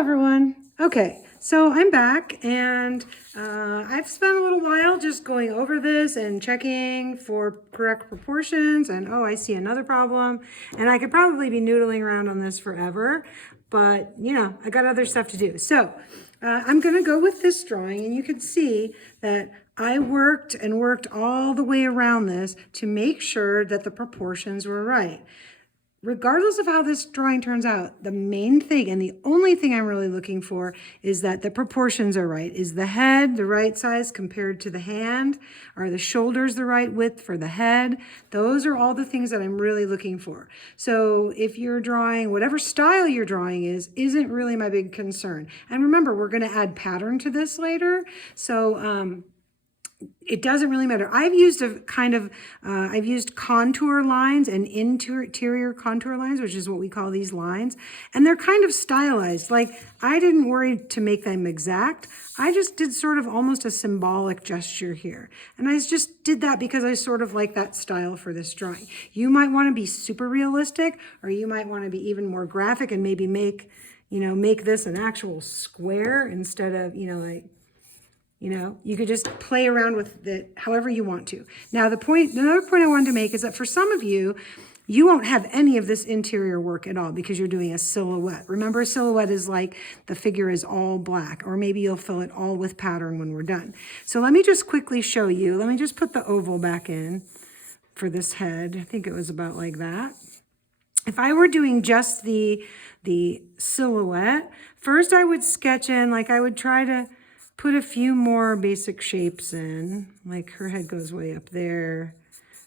everyone. Okay, so I'm back and I've spent a little while just going over this and checking for correct proportions, and oh, I see another problem, and I could probably be noodling around on this forever, but you know, I got other stuff to do. So I'm gonna go with this drawing, and you can see that I worked all the way around this to make sure that the proportions were right. Regardless of how this drawing turns out, the main thing and the only thing I'm really looking for is that the proportions are right. Is the head the right size compared to the hand? Are the shoulders the right width for the head? Those are all the things that I'm really looking for. So if you're drawing, whatever style you're drawing isn't really my big concern. And remember, we're going to add pattern to this later. So, it doesn't really matter. I've used I've used contour lines and interior contour lines, which is what we call these lines. And they're kind of stylized. Like, I didn't worry to make them exact. I just did sort of almost a symbolic gesture here. And I just did that because I sort of like that style for this drawing. You might want to be super realistic, or you might want to be even more graphic and maybe make this an actual square instead of, you could just play around with it however you want to. Now, another point I wanted to make is that for some of you, you won't have any of this interior work at all because you're doing a silhouette. Remember, a silhouette is like the figure is all black, or maybe you'll fill it all with pattern when we're done. So let me just quickly show you. Let me just put the oval back in for this head. I think it was about like that. If I were doing just the silhouette, first I would sketch in, like I would try to put a few more basic shapes in, like her head goes way up there,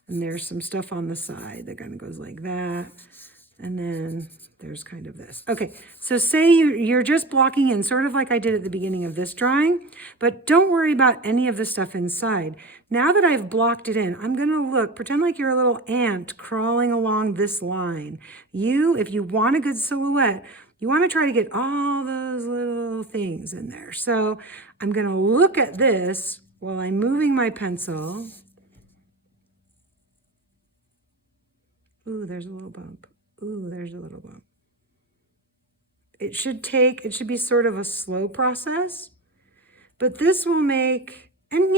and there's some stuff on the side that kind of goes like that, and then there's kind of this. Okay, so say you're just blocking in, sort of like I did at the beginning of this drawing, but don't worry about any of the stuff inside. Now that I've blocked it in, I'm gonna pretend like you're a little ant crawling along this line. If you want a good silhouette, you want to try to get all those little things in there. So I'm going to look at this while I'm moving my pencil. Ooh, there's a little bump. Ooh, there's a little bump. It should be sort of a slow process, but this will make, and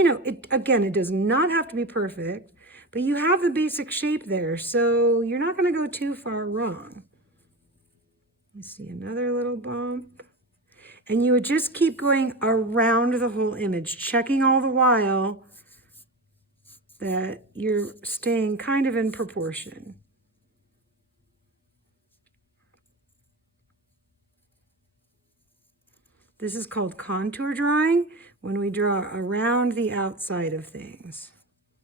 again, it does not have to be perfect, but you have the basic shape there, so you're not going to go too far wrong. You see another little bump. And you would just keep going around the whole image, checking all the while that you're staying kind of in proportion. This is called contour drawing, when we draw around the outside of things.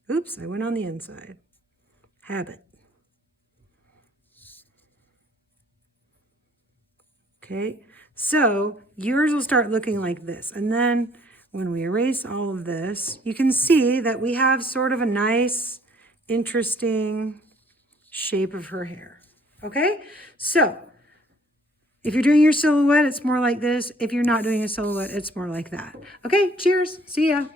Oops, I went on the inside. Habit. Okay, so yours will start looking like this. And then when we erase all of this, you can see that we have sort of a nice, interesting shape of her hair. Okay, so if you're doing your silhouette, it's more like this. If you're not doing a silhouette, it's more like that. Okay, cheers. See ya.